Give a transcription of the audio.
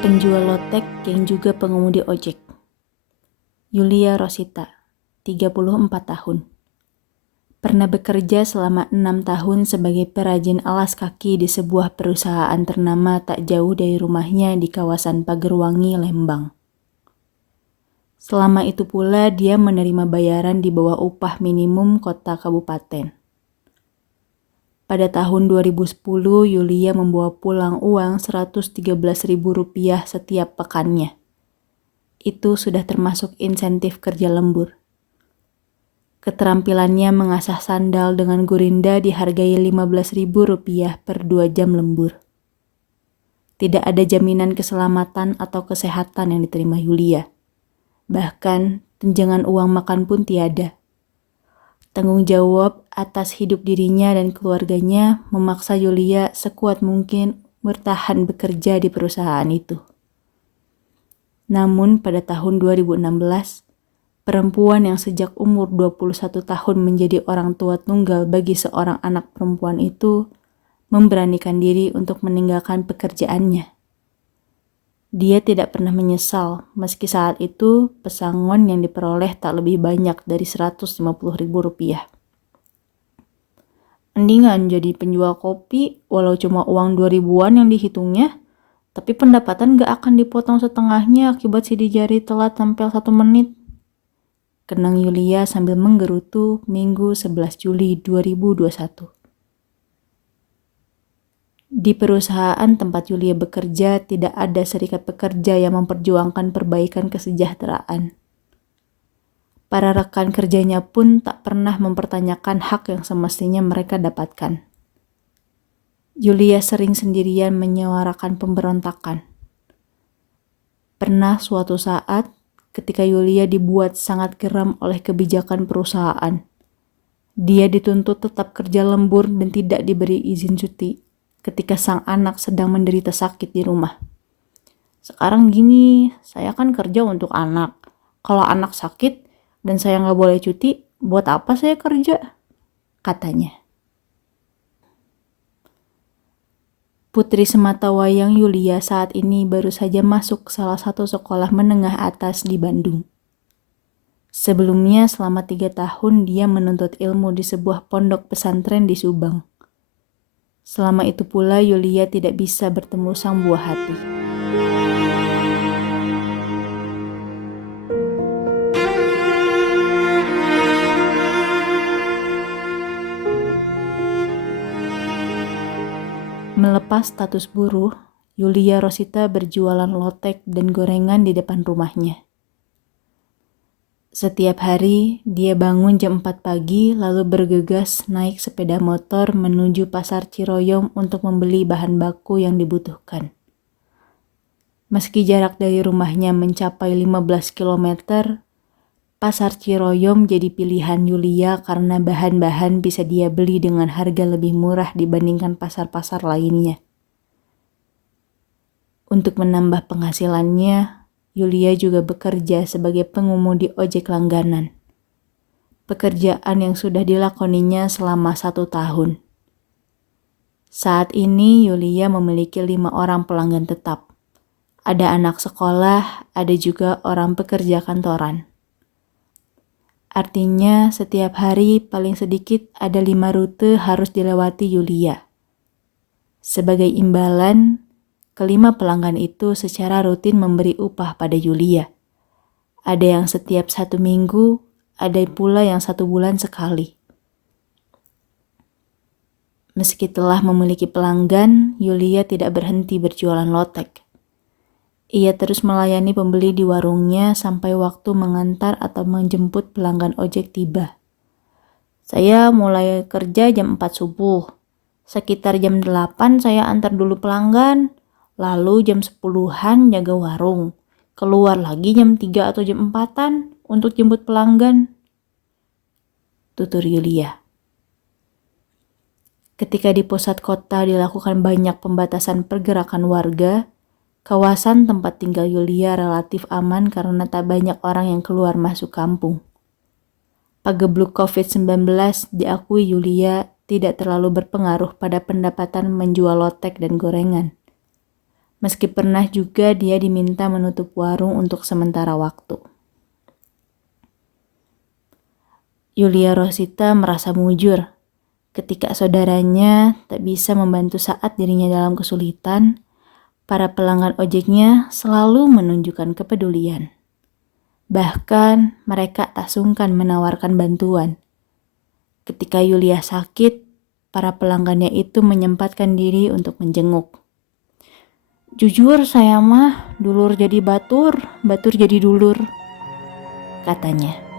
Penjual lotek yang juga pengemudi ojek. Yulia Rosita, 34 tahun. Pernah bekerja selama 6 tahun sebagai perajin alas kaki di sebuah perusahaan ternama tak jauh dari rumahnya di kawasan Pagerwangi, Lembang. Selama itu pula dia menerima bayaran di bawah upah minimum kota kabupaten. Pada tahun 2010, Yulia membawa pulang uang Rp113.000 setiap pekannya. Itu sudah termasuk insentif kerja lembur. Keterampilannya mengasah sandal dengan gurinda dihargai Rp15.000 per 2 jam lembur. Tidak ada jaminan keselamatan atau kesehatan yang diterima Yulia. Bahkan, tunjangan uang makan pun tiada. Tanggung jawab atas hidup dirinya dan keluarganya memaksa Yulia sekuat mungkin bertahan bekerja di perusahaan itu. Namun pada tahun 2016, perempuan yang sejak umur 21 tahun menjadi orang tua tunggal bagi seorang anak perempuan itu memberanikan diri untuk meninggalkan pekerjaannya. Dia tidak pernah menyesal meski saat itu pesangon yang diperoleh tak lebih banyak dari Rp150.000. Mendingan jadi penjual kopi walau cuma uang 2 ribuan yang dihitungnya, tapi pendapatan gak akan dipotong setengahnya akibat sidik jari telat tampil 1 menit. Kenang Yulia sambil menggerutu Minggu 11 Juli 2021. Di perusahaan tempat Yulia bekerja tidak ada serikat pekerja yang memperjuangkan perbaikan kesejahteraan. Para rekan kerjanya pun tak pernah mempertanyakan hak yang semestinya mereka dapatkan. Yulia sering sendirian menyuarakan pemberontakan. Pernah suatu saat ketika Yulia dibuat sangat geram oleh kebijakan perusahaan. Dia dituntut tetap kerja lembur dan tidak diberi izin cuti ketika sang anak sedang menderita sakit di rumah. Sekarang gini, saya kan kerja untuk anak. Kalau anak sakit dan saya nggak boleh cuti, buat apa saya kerja? Katanya. Putri sematawayang Yulia saat ini baru saja masuk salah satu sekolah menengah atas di Bandung. Sebelumnya selama 3 tahun dia menuntut ilmu di sebuah pondok pesantren di Subang. Selama itu pula Yulia tidak bisa bertemu sang buah hati. Melepas status buruh, Yulia Rosita berjualan lotek dan gorengan di depan rumahnya. Setiap hari, dia bangun jam 4 pagi lalu bergegas naik sepeda motor menuju pasar Ciroyom untuk membeli bahan baku yang dibutuhkan. Meski jarak dari rumahnya mencapai 15 km, pasar Ciroyom jadi pilihan Yulia karena bahan-bahan bisa dia beli dengan harga lebih murah dibandingkan pasar-pasar lainnya. Untuk menambah penghasilannya, Yulia juga bekerja sebagai pengemudi ojek langganan. Pekerjaan yang sudah dilakoninya selama 1 tahun. Saat ini Yulia memiliki 5 orang pelanggan tetap. Ada anak sekolah, ada juga orang pekerja kantoran. Artinya setiap hari paling sedikit ada 5 rute harus dilewati Yulia. Sebagai imbalan, kelima pelanggan itu secara rutin memberi upah pada Yulia. Ada yang setiap 1 minggu, ada pula yang 1 bulan sekali. Meski telah memiliki pelanggan, Yulia tidak berhenti berjualan lotek. Ia terus melayani pembeli di warungnya sampai waktu mengantar atau menjemput pelanggan ojek tiba. Saya mulai kerja jam 4 subuh. Sekitar jam 8 saya antar dulu pelanggan. Lalu jam 10-an jaga warung. Keluar lagi jam 3 atau jam 4-an untuk jemput pelanggan. Tutur Yulia. Ketika di pusat kota dilakukan banyak pembatasan pergerakan warga, kawasan tempat tinggal Yulia relatif aman karena tak banyak orang yang keluar masuk kampung. Pagebluk COVID-19 diakui Yulia tidak terlalu berpengaruh pada pendapatan menjual lotek dan gorengan. meski pernah juga dia diminta menutup warung untuk sementara waktu. Yulia Rosita merasa mujur ketika saudaranya tak bisa membantu saat dirinya dalam kesulitan. Para pelanggan ojeknya selalu menunjukkan kepedulian. Bahkan mereka tak sungkan menawarkan bantuan. Ketika Yulia sakit, para pelanggannya itu menyempatkan diri untuk menjenguk. "Jujur saya mah, dulur jadi batur, batur jadi dulur," katanya.